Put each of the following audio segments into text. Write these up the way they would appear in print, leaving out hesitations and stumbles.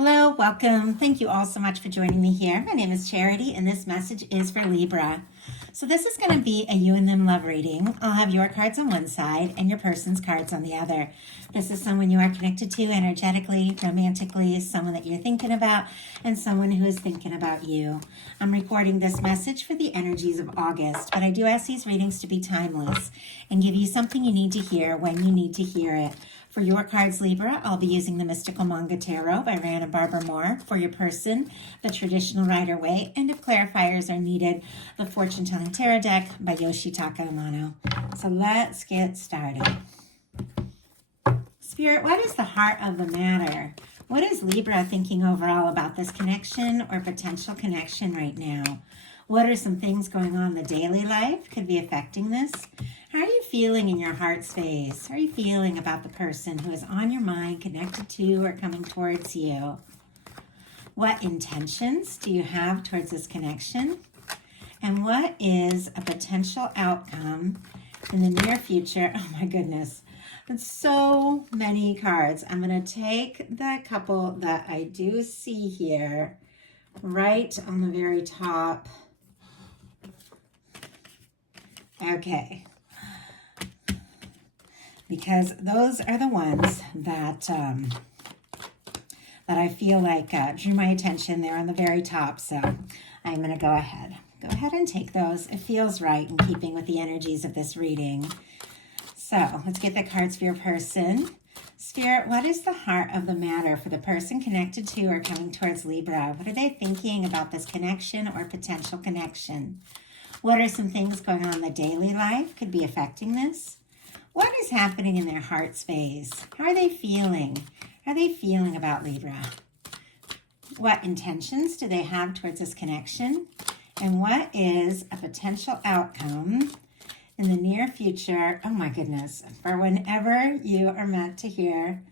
Hello, welcome. Thank you all so much for joining me here. My name is Charity, and this message is for Libra. So this is going to be a you and them love reading. I'll have your cards on one side and your person's cards on the other. This is someone you are connected to energetically, romantically, someone that you're thinking about, and someone who is thinking about you. I'm recording this message for the energies of August, but I do ask these readings to be timeless and give you something you need to hear when you need to hear it. For your cards, Libra, I'll be using the Mystical Manga Tarot by Rand and Barbara Moore. For your person, the Traditional Rider-Waite. And if clarifiers are needed, the Fortune Telling Tarot deck by Yoshitaka Amano. So let's get started. Spirit, what is the heart of the matter? What is Libra thinking overall about this connection or potential connection right now? What are some things going on in the daily life could be affecting this? How are you feeling in your heart space? How are you feeling about the person who is on your mind, connected to, or coming towards you? What intentions do you have towards this connection? And what is a potential outcome in the near future? Oh my goodness, that's so many cards. I'm going to take the couple that I do see here right on the very top. Okay. Because those are the ones that I feel like drew my attention. They're on the very top, so I'm going to go ahead and take those. It feels right in keeping with the energies of this reading. So let's get the cards for your person. Spirit, what is the heart of the matter for the person connected to or coming towards Libra? What are they thinking about this connection or potential connection? What are some things going on in the daily life could be affecting this? What is happening in their heart space? How are they feeling? How are they feeling about Libra? What intentions do they have towards this connection? And what is a potential outcome in the near future? Oh my goodness, for whenever you are meant to hear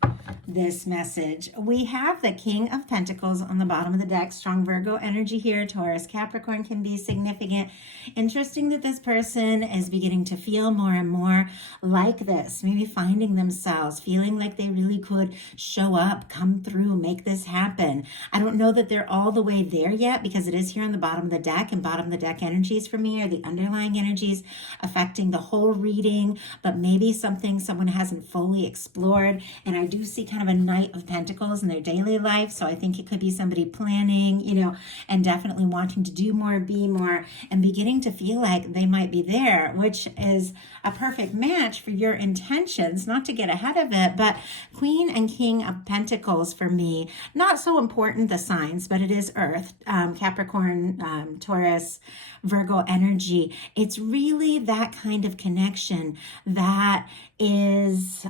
this message. We have the King of Pentacles on the bottom of the deck. Strong Virgo energy here. Taurus, Capricorn can be significant. Interesting that this person is beginning to feel more and more like this. Maybe finding themselves, feeling like they really could show up, come through, make this happen. I don't know that they're all the way there yet because it is here on the bottom of the deck, and bottom of the deck energies for me are the underlying energies affecting the whole reading, but maybe something someone hasn't fully explored. And I do see kind of a Knight of Pentacles in their daily life. So I think it could be somebody planning, and definitely wanting to do more, be more, and beginning to feel like they might be there, which is a perfect match for your intentions, not to get ahead of it. But Queen and King of Pentacles for me, not so important the signs, but it is Earth, Capricorn, Taurus, Virgo energy. It's really that kind of connection that is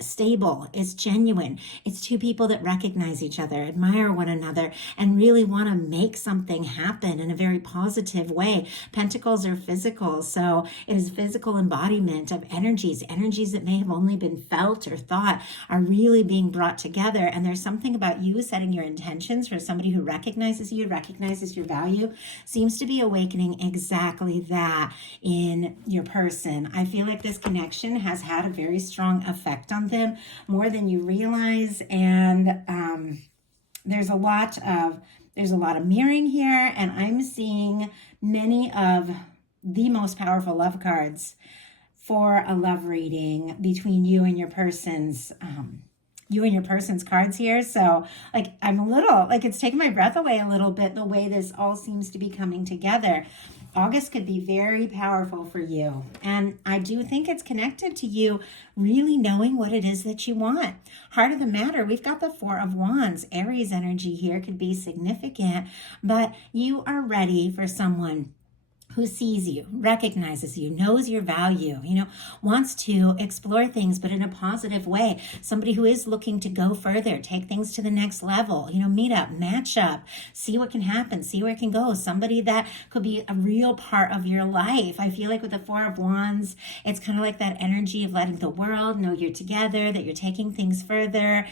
stable, is genuine. It's two people that recognize each other, admire one another, and really want to make something happen in a very positive way. Pentacles are physical, so it is physical embodiment of energies that may have only been felt or thought are really being brought together. And there's something about you setting your intentions for somebody who recognizes you, recognizes your value, seems to be awakening exactly that in your person. I feel like this connection has had a very strong effect on them, more than you realize, and there's a lot of mirroring here, and I'm seeing many of the most powerful love cards for a love reading between you and your person's cards here. So I'm a little it's taking my breath away a little bit, the way this all seems to be coming together. August could be very powerful for you. And I do think it's connected to you really knowing what it is that you want. Heart of the matter, we've got the Four of Wands. Aries energy here could be significant, but you are ready for someone who sees you, recognizes you, knows your value, wants to explore things, but in a positive way. Somebody who is looking to go further, take things to the next level, meet up, match up, see what can happen, see where it can go. Somebody that could be a real part of your life. I feel like with the Four of Wands, it's kind of like that energy of letting the world know you're together, that you're taking things further,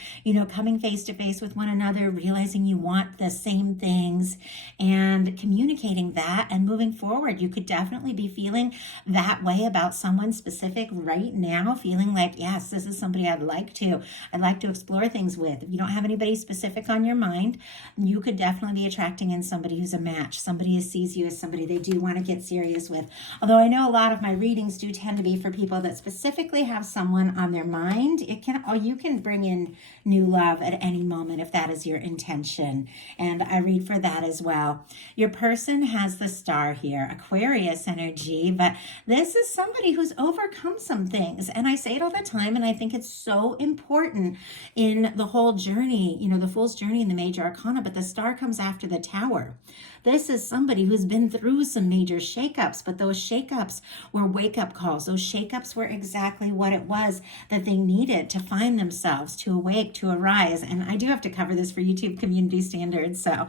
coming face to face with one another, realizing you want the same things and communicating that and moving forward forward. You could definitely be feeling that way about someone specific right now, feeling like, yes, this is somebody I'd like to explore things with. If you don't have anybody specific on your mind, you could definitely be attracting in somebody who's a match, somebody who sees you as somebody they do want to get serious with. Although I know a lot of my readings do tend to be for people that specifically have someone on their mind. You can bring in new love at any moment if that is your intention. And I read for that as well. Your person has the star here, Aquarius energy, but this is somebody who's overcome some things. And I say it all the time, and I think it's so important in the whole journey, the Fool's journey in the major arcana, but the star comes after the Tower. This is somebody who's been through some major shakeups, but those shakeups were wake-up calls. Those shakeups were exactly what it was that they needed to find themselves, to awake, to arise. And I do have to cover this for YouTube community standards. So,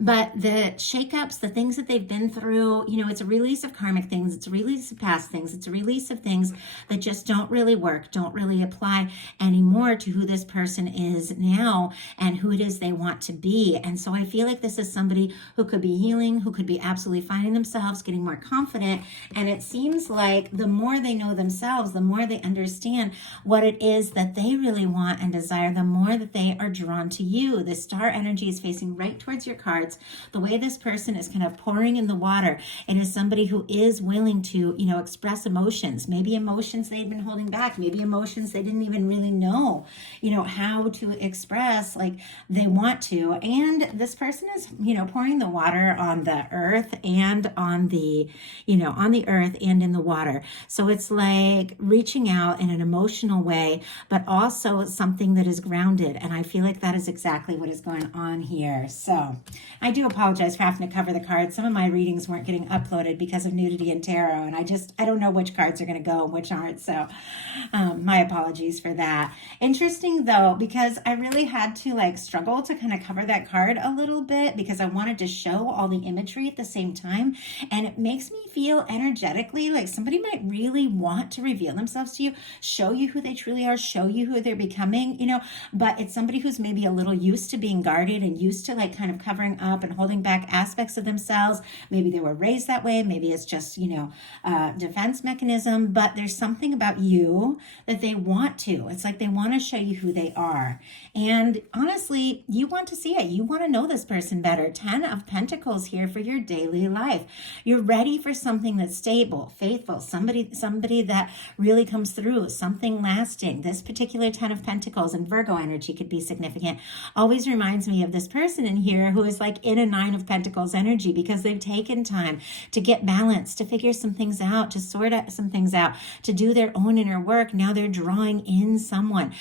but the shakeups, the things that they've been through, it's a release of karmic things. It's a release of past things. It's a release of things that just don't really work, don't really apply anymore to who this person is now and who it is they want to be. And so I feel like this is somebody who could be healing, who could be absolutely finding themselves, getting more confident. And it seems like the more they know themselves, the more they understand what it is that they really want and desire, the more that they are drawn to you. The star energy is facing right towards your cards. The way this person is kind of pouring in the water, it is somebody who is willing to, express emotions, maybe emotions they'd been holding back, maybe emotions they didn't even really know, how to express like they want to. And this person is, pouring the water on the earth and on the, on the earth and in the water. So it's like reaching out in an emotional way, but also something that is grounded. And I feel like that is exactly what is going on here. So I do apologize for having to cover the cards. Some of my readings weren't getting uploaded because of nudity and tarot, and I don't know which cards are going to go and which aren't, so my apologies for that. Interesting, though, because I really had to struggle to kind of cover that card a little bit because I wanted to show all the imagery at the same time, and it makes me feel energetically like somebody might really want to reveal themselves to you, show you who they truly are, show you who they're becoming, but it's somebody who's maybe a little used to being guarded and used to kind of covering up and holding back aspects of themselves. Maybe they were raised that way. Maybe it's just, defense mechanism, but there's something about you that they want to. It's like they want to show you who they are. And honestly, you want to see it. You want to know this person better. 10 of Pentacles here for your daily life. You're ready for something that's stable, faithful, somebody that really comes through, something lasting. This particular 10 of Pentacles and Virgo energy could be significant. Always reminds me of this person in here who is in a 9 of Pentacles energy because they've taken time to get balanced, to figure some things out, to sort out some things out, to do their own inner work. Now they're drawing in someone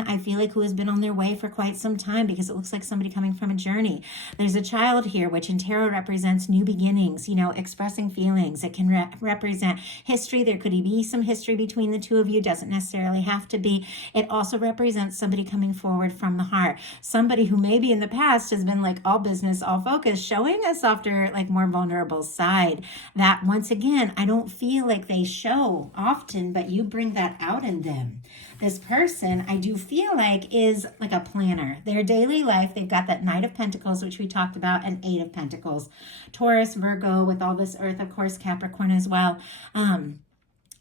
I feel like who has been on their way for quite some time because it looks like somebody coming from a journey. There's a child here, which in tarot represents new beginnings, expressing feelings. It can represent history. There could be some history between the two of you. Doesn't necessarily have to be. It also represents somebody coming forward from the heart. Somebody who maybe in the past has been all business, all focus, showing a softer, more vulnerable side that once again, I don't feel like they show often, but you bring that out in them. This person, I do feel like is a planner. Their daily life, they've got that Knight of Pentacles, which we talked about, and 8 of Pentacles. Taurus, Virgo, with all this Earth, of course, Capricorn as well.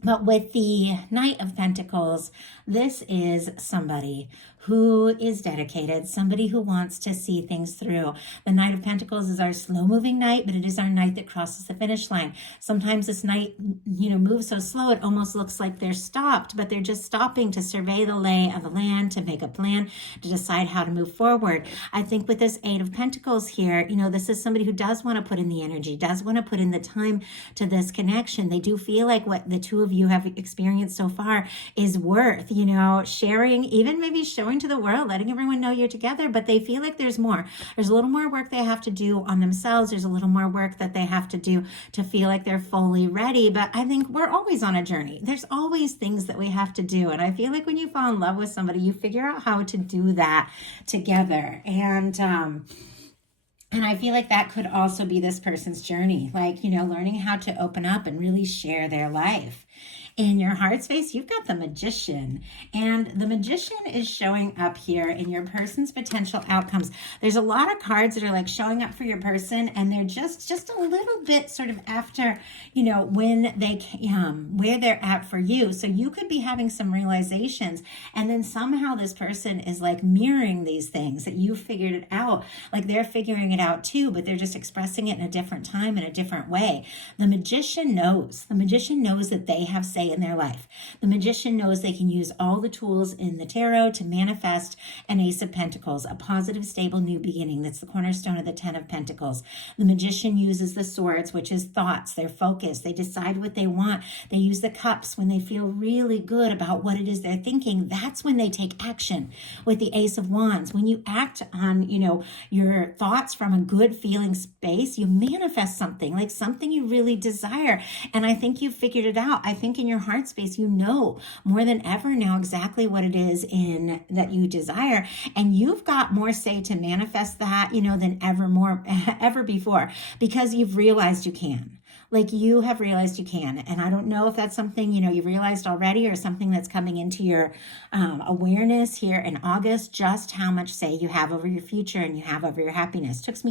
But with the Knight of Pentacles, this is somebody who is dedicated, somebody who wants to see things through. The Knight of Pentacles is our slow-moving knight, but it is our knight that crosses the finish line. Sometimes this knight, moves so slow it almost looks like they're stopped, but they're just stopping to survey the lay of the land, to make a plan, to decide how to move forward. I think with this 8 of Pentacles here, this is somebody who does want to put in the energy, does want to put in the time to this connection. They do feel like what the two of you have experienced so far is worth, sharing, even maybe showing to the world, letting everyone know you're together, but they feel like there's more. There's a little more work they have to do on themselves. There's a little more work that they have to do to feel like they're fully ready. But I think we're always on a journey. There's always things that we have to do. And I feel like when you fall in love with somebody, you figure out how to do that together. And I feel like that could also be this person's journey, learning how to open up and really share their life. in your heart space, you've got the Magician. And the Magician is showing up here in your person's potential outcomes. There's a lot of cards that are like showing up for your person, and they're just a little bit sort of after, you know, when they where they're at for you. So you could be having some realizations, and then somehow this person is like mirroring these things that you figured it out. Like they're figuring it out too, but they're just expressing it in a different time, in a different way. The Magician knows. The Magician knows that they have say in their life. The Magician knows they can use all the tools in the tarot to manifest an Ace of Pentacles, a positive, stable new beginning. That's the cornerstone of the Ten of Pentacles. The Magician uses the Swords, which is thoughts. They're focused. They decide what they want. They use the Cups when they feel really good about what it is they're thinking. That's when they take action. With the Ace of Wands, when you act on, you know, your thoughts from a good feeling space, you manifest something, like something you really desire. And I think you figured it out. I think in your heart space, you know more than ever now exactly what it is in that you desire. And you've got more say to manifest that, you know, than ever before, because you've realized you can. Like you have realized you can. And I don't know if that's something, you know, you've realized already or something that's coming into your awareness here in August, just how much say you have over your future and you have over your happiness. Took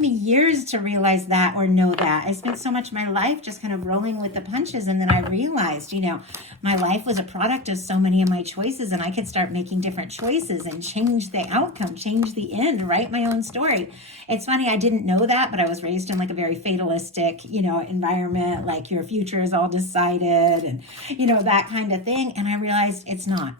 me years to realize that or know that. I spent so much of my life just kind of rolling with the punches. And then I realized, you know, my life was a product of so many of my choices, and I could start making different choices and change the outcome, change the end, write my own story. It's funny, I didn't know that, but I was raised in like a very fatalistic, you know, environment, like your future is all decided and, you know, that kind of thing. And I realized it's not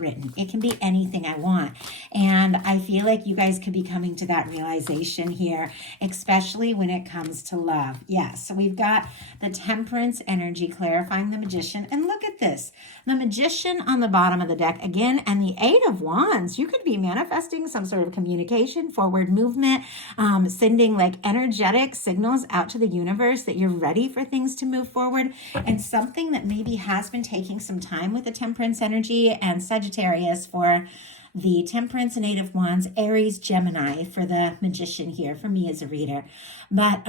written. It can be anything I want. And I feel like you guys could be coming to that realization here, especially when it comes to love. Yes. So we've got the Temperance energy clarifying the Magician. And look at this. The Magician on the bottom of the deck again, and the Eight of Wands. You could be manifesting some sort of communication, forward movement, sending like energetic signals out to the universe that you're ready for things to move forward. And something that maybe has been taking some time with the Temperance energy and Sagittarius for the Temperance and Eight of Wands, Aries, Gemini for the Magician here, for me as a reader. But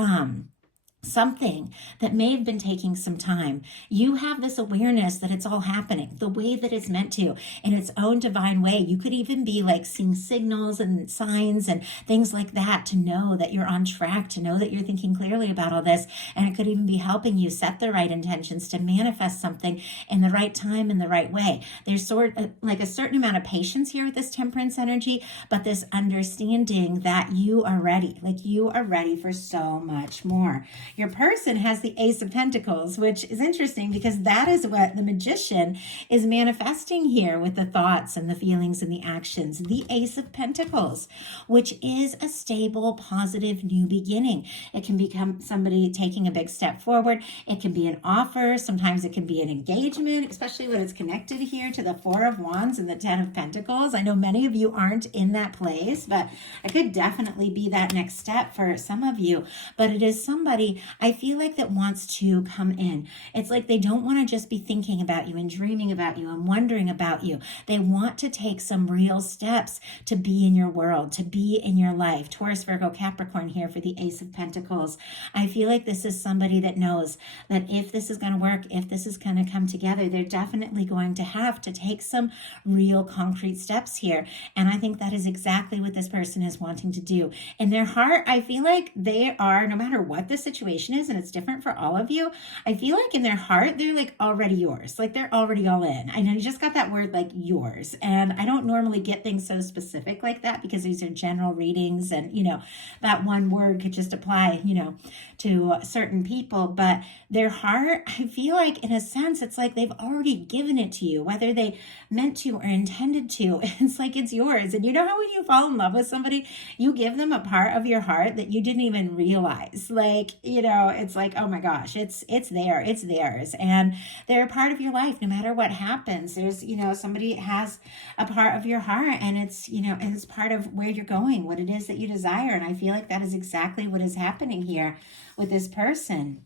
something that may have been taking some time. You have this awareness that it's all happening the way that it's meant to, in its own divine way. You could even be like seeing signals and signs and things like that to know that you're on track, to know that you're thinking clearly about all this. And it could even be helping you set the right intentions to manifest something in the right time, in the right way. There's sort of like a certain amount of patience here with this Temperance energy, but this understanding that you are ready, like you are ready for so much more. Your person has the Ace of Pentacles, which is interesting because that is what the Magician is manifesting here with the thoughts and the feelings and the actions. The Ace of Pentacles, which is a stable, positive new beginning. It can become somebody taking a big step forward. It can be an offer. Sometimes it can be an engagement, especially when it's connected here to the Four of Wands and the Ten of Pentacles. I know many of you aren't in that place, but it could definitely be that next step for some of you. But it is somebody, I feel like, that wants to come in. It's like they don't want to just be thinking about you and dreaming about you and wondering about you. They want to take some real steps to be in your world, to be in your life. Taurus, Virgo, Capricorn here for the Ace of Pentacles. I feel like this is somebody that knows that if this is going to work, if this is going to come together, they're definitely going to have to take some real concrete steps here. And I think that is exactly what this person is wanting to do. In their heart, I feel like they are, no matter what the situation is, and it's different for all of you, I feel like in their heart, they're like already yours. Like they're already all in. I know you just got that word, like yours. And I don't normally get things so specific like that because these are general readings and, you know, that one word could just apply, you know, to certain people. But their heart, I feel like in a sense, it's like they've already given it to you, whether they meant to or intended to. It's like it's yours. And you know how when you fall in love with somebody, you give them a part of your heart that you didn't even realize. Like, you know, it's like, oh my gosh, it's there, it's theirs. And they're a part of your life no matter what happens. There's, you know, somebody has a part of your heart, and it's, you know, and it's part of where you're going, what it is that you desire. And I feel like that is exactly what is happening here with this person.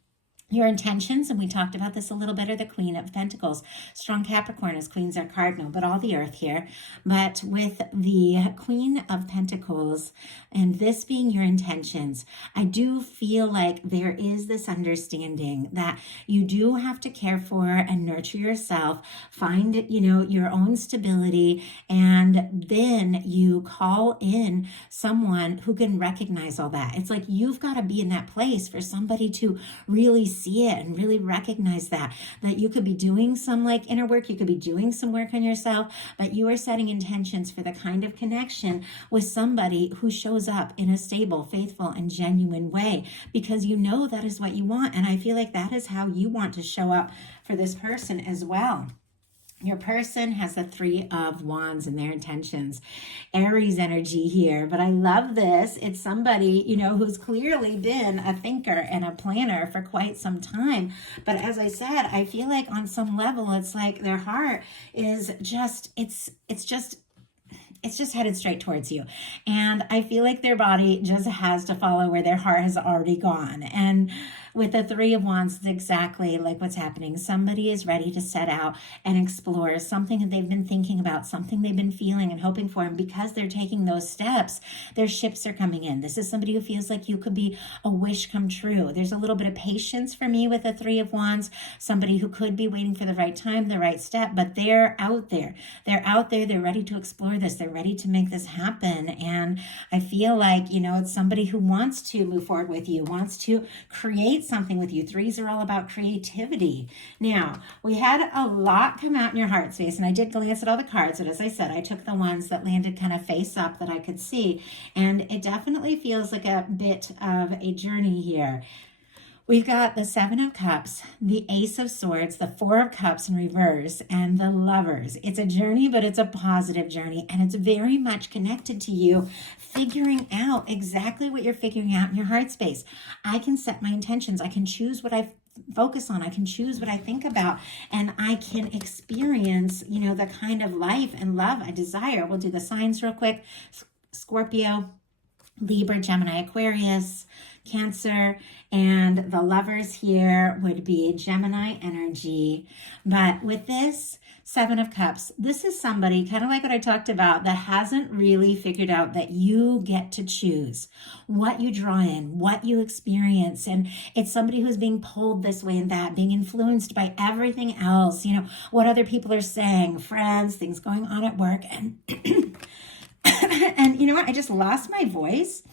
Your intentions, and we talked about this a little bit, are the Queen of Pentacles. Strong Capricorn is Queens are cardinal, but all the earth here. But with the Queen of Pentacles, and this being your intentions, I do feel like there is this understanding that you do have to care for and nurture yourself, find, your own stability, and then you call in someone who can recognize all that. It's like you've got to be in that place for somebody to really see it and really recognize that you could be doing some like inner work, you could be doing some work on yourself, but you are setting intentions for the kind of connection with somebody who shows up in a stable, faithful, and genuine way, because you know that is what you want. And I feel like that is how you want to show up for this person as well. Your person has the Three of Wands in their intentions. Aries energy here, but I love this. It's somebody, who's clearly been a thinker and a planner for quite some time. But as I said, I feel like on some level, it's like their heart is just, it's just headed straight towards you. And I feel like their body just has to follow where their heart has already gone. And with the Three of Wands, it's exactly like what's happening. Somebody is ready to set out and explore something that they've been thinking about, something they've been feeling and hoping for. And because they're taking those steps, their ships are coming in. This is somebody who feels like you could be a wish come true. There's a little bit of patience for me with the Three of Wands, somebody who could be waiting for the right time, the right step, but they're out there. They're out there. They're ready to explore this. They're ready to make this happen. And I feel like, it's somebody who wants to move forward with you, wants to create something with you. Threes are all about creativity. Now, we had a lot come out in your heart space, and I did glance at all the cards, but as I said, I took the ones that landed kind of face up that I could see, and it definitely feels like a bit of a journey here. We've got the Seven of Cups, the Ace of Swords, the Four of Cups in reverse, and the Lovers. It's a journey, but it's a positive journey, and it's very much connected to you figuring out exactly what you're figuring out in your heart space. I can set my intentions. I can choose what I focus on. I can choose what I think about, and I can experience, the kind of life and love I desire. We'll do the signs real quick. Scorpio, Libra, Gemini, Aquarius, Cancer, and the Lovers here would be Gemini energy. But with this Seven of Cups, this is somebody, kind of like what I talked about, that hasn't really figured out that you get to choose what you draw in, what you experience. And it's somebody who's being pulled this way and that, being influenced by everything else, what other people are saying, friends, things going on at work. And, and you know what? I just lost my voice.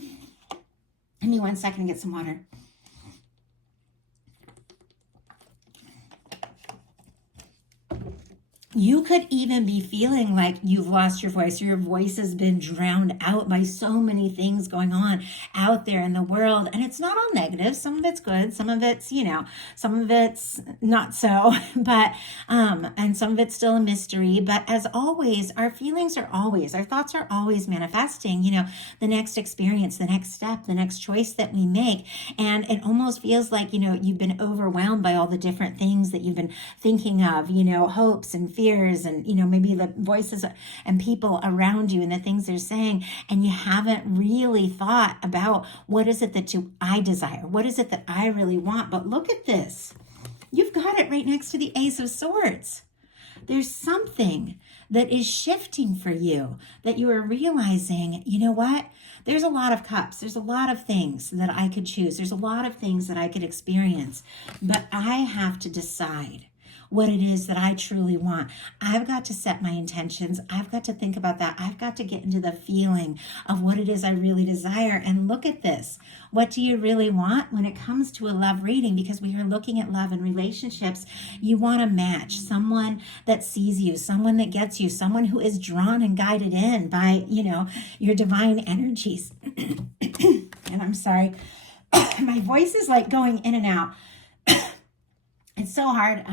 Give me 1 second to get some water. You could even be feeling like you've lost your voice, or your voice has been drowned out by so many things going on out there in the world. And it's not all negative. Some of it's good. Some of it's, some of it's not so, but, and some of it's still a mystery. But as always, our feelings are always, our thoughts are always manifesting, the next experience, the next step, the next choice that we make. And it almost feels like, you've been overwhelmed by all the different things that you've been thinking of, hopes and fears, and maybe the voices and people around you and the things they're saying, and you haven't really thought about what is it that I desire, what is it that I really want. But look at this, you've got it right next to the Ace of Swords. There's something that is shifting for you, that you are realizing, what? There's a lot of cups. There's a lot of things that I could choose. There's a lot of things that I could experience, but I have to decide what it is that I truly want. I've got to set my intentions. I've got to think about that. I've got to get into the feeling of what it is I really desire. And look at this. What do you really want when it comes to a love reading? Because we are looking at love and relationships. You want to match someone that sees you, someone that gets you, someone who is drawn and guided in by, your divine energies. And I'm sorry, my voice is like going in and out. It's so hard.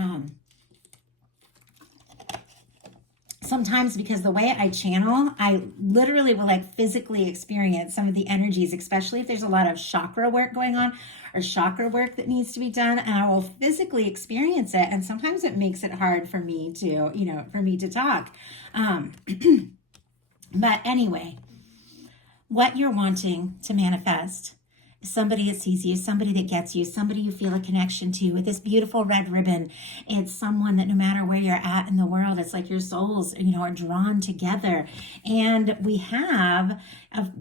Sometimes, because the way I channel, I literally will physically experience some of the energies, especially if there's a lot of chakra work going on or chakra work that needs to be done, and I will physically experience it. And sometimes it makes it hard for me to, talk. But anyway, what you're wanting to manifest somebody that sees you, somebody that gets you, somebody you feel a connection to with this beautiful red ribbon. It's someone that no matter where you're at in the world, it's like your souls, are drawn together. And we have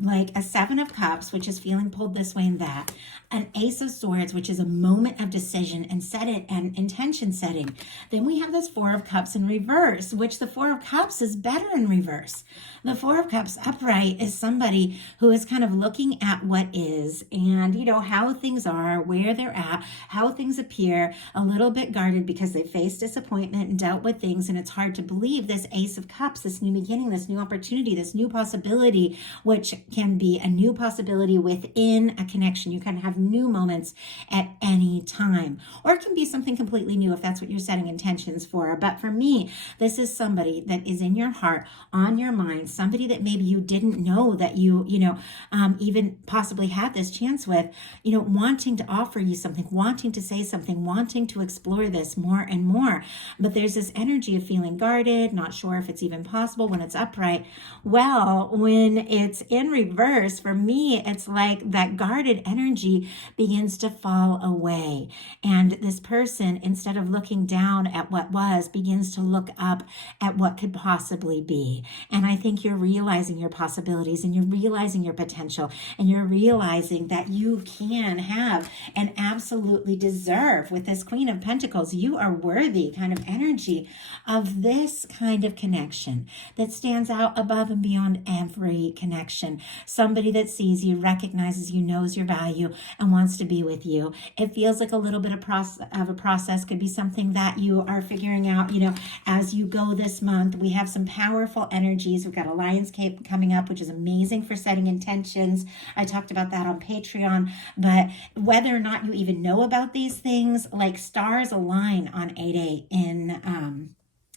like a 7 of Cups, which is feeling pulled this way and that. An Ace of Swords, which is a moment of decision and intention setting. Then we have this 4 of Cups in reverse, which the 4 of Cups is better in reverse. The 4 of Cups upright is somebody who is kind of looking at what is and, how things are, where they're at, how things appear, a little bit guarded because they faced disappointment and dealt with things. And it's hard to believe this Ace of Cups, this new beginning, this new opportunity, this new possibility, which can be a new possibility within a connection. You can have new moments at any time, or it can be something completely new if that's what you're setting intentions for. But for me, this is somebody that is in your heart, on your mind, somebody that maybe you didn't know that you even possibly had this chance with, wanting to offer you something, wanting to say something, wanting to explore this more and more. But there's this energy of feeling guarded, not sure if it's even possible when it's upright. Well, when it's in reverse, for me, it's like that guarded energy begins to fall away. And this person, instead of looking down at what was, begins to look up at what could possibly be. And I think you're realizing your possibilities and you're realizing your potential and you're realizing that you can have and absolutely deserve, with this Queen of Pentacles, you are worthy kind of energy of this kind of connection that stands out above and beyond every connection. Somebody that sees you, recognizes you, knows your value, and wants to be with you. It feels like a little bit of a process. Could be something that you are figuring out, as you go this month. We have some powerful energies. We've got a Lion's Cape coming up, which is amazing for setting intentions. I talked about that on Patreon. But whether or not you even know about these things, like stars align on 8/8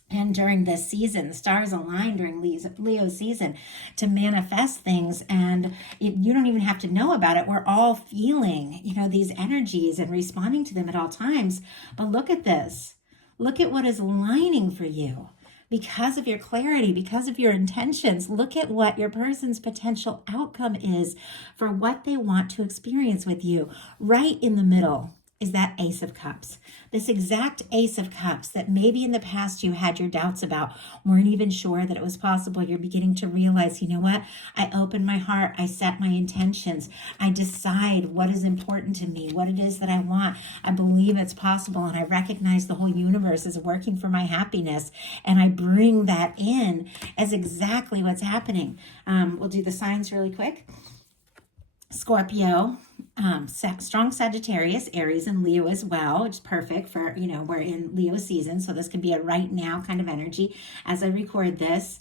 and during this season, stars align during Leo season to manifest things, and you don't even have to know about it. We're all feeling, these energies and responding to them at all times. But look at this. Look at what is aligning for you. Because of your clarity, because of your intentions, look at what your person's potential outcome is for what they want to experience with you. Right in the middle is that Ace of Cups. This exact Ace of Cups that maybe in the past you had your doubts about, weren't even sure that it was possible. You're beginning to realize, you know what? I open my heart. I set my intentions. I decide what is important to me, what it is that I want. I believe it's possible, and I recognize the whole universe is working for my happiness, and I bring that in as exactly what's happening. We'll do the signs really quick. Scorpio, strong Sagittarius, Aries, and Leo as well, which is perfect for, we're in Leo season. So this could be a right now kind of energy as I record this.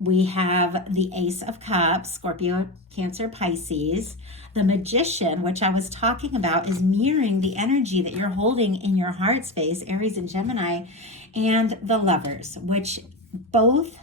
We have the Ace of Cups, Scorpio, Cancer, Pisces. The Magician, which I was talking about, is mirroring the energy that you're holding in your heart space, Aries and Gemini. And the Lovers, which both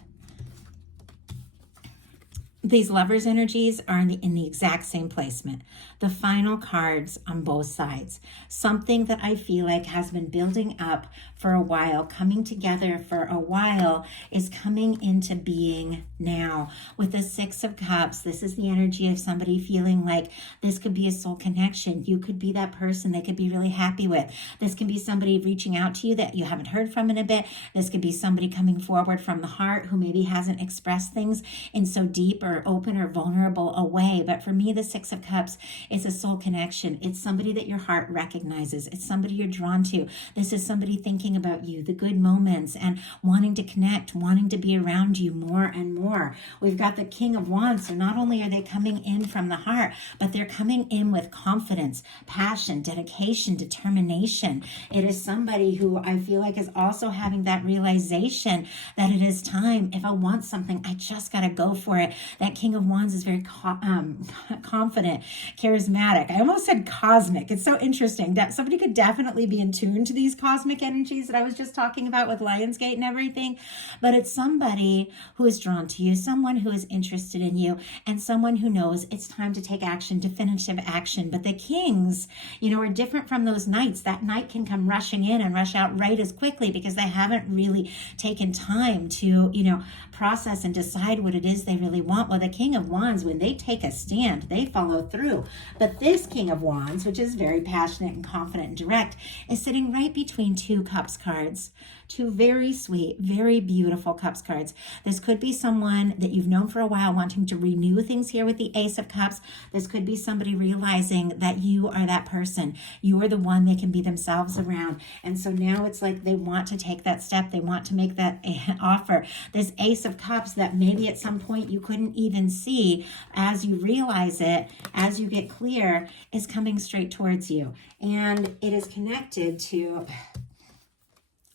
these Lovers energies are in the exact same placement. The final cards on both sides. Something that I feel like has been building up for a while, coming together for a while, is coming into being now. With the 6 of Cups, this is the energy of somebody feeling like this could be a soul connection. You could be that person they could be really happy with. This can be somebody reaching out to you that you haven't heard from in a bit. This could be somebody coming forward from the heart who maybe hasn't expressed things in so deep or open or vulnerable a way. But for me, the 6 of Cups is a soul connection. It's somebody that your heart recognizes. It's somebody you're drawn to. This is somebody thinking about you, the good moments, and wanting to connect, wanting to be around you more and more. We've got the King of Wands. So not only are they coming in from the heart, but they're coming in with confidence, passion, dedication, determination. It is somebody who I feel like is also having that realization that it is time. If I want something, I just got to go for it. That King of Wands is very confident, charismatic. I almost said cosmic. It's so interesting that somebody could definitely be in tune to these cosmic energies that I was just talking about with Lionsgate and everything. But it's somebody who is drawn to you, someone who is interested in you, and someone who knows it's time to take action, definitive action. But the kings, are different from those knights. That knight can come rushing in and rush out right as quickly because they haven't really taken time to, process and decide what it is they really want. want? Well, the King of Wands, when they take a stand, they follow through. But this King of Wands, which is very passionate and confident and direct, is sitting right between two Cups cards. Two very sweet, very beautiful Cups cards. This could be someone that you've known for a while wanting to renew things here with the Ace of Cups. This could be somebody realizing that you are that person. You are the one they can be themselves around. And so now it's like they want to take that step. They want to make that offer. This Ace of Cups that maybe at some point you couldn't even see, as you realize it, as you get clear, is coming straight towards you. And it is connected to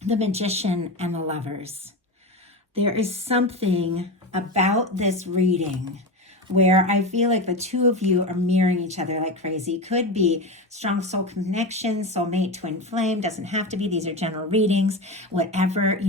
the Magician and the Lovers. There is something about this reading where I feel like the two of you are mirroring each other like crazy. Could be strong soul connection, soulmate, twin flame. Doesn't have to be. These are general readings. Whatever,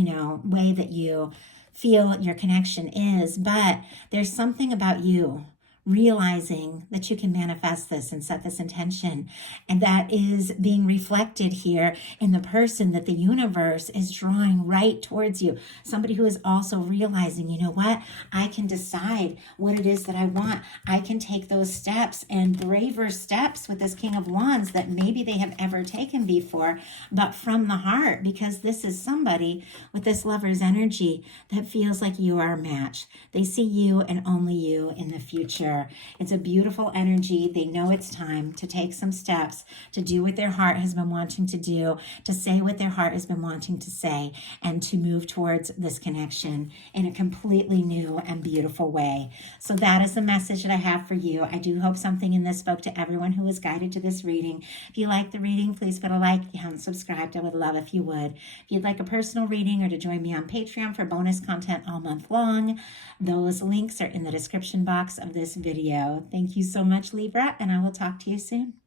way that you feel your connection is. But there's something about you realizing that you can manifest this and set this intention. And that is being reflected here in the person that the universe is drawing right towards you. Somebody who is also realizing, you know what? I can decide what it is that I want. I can take those steps, and braver steps with this King of Wands that maybe they have ever taken before, but from the heart, because this is somebody with this Lover's energy that feels like you are a match. They see you and only you in the future. It's a beautiful energy. They know it's time to take some steps, to do what their heart has been wanting to do, to say what their heart has been wanting to say, and to move towards this connection in a completely new and beautiful way. So that is the message that I have for you. I do hope something in this spoke to everyone who was guided to this reading. If you like the reading, please put a like. If you haven't subscribed, I would love if you would. If you'd like a personal reading or to join me on Patreon for bonus content all month long, those links are in the description box of this video. Thank you so much, Libra, and I will talk to you soon.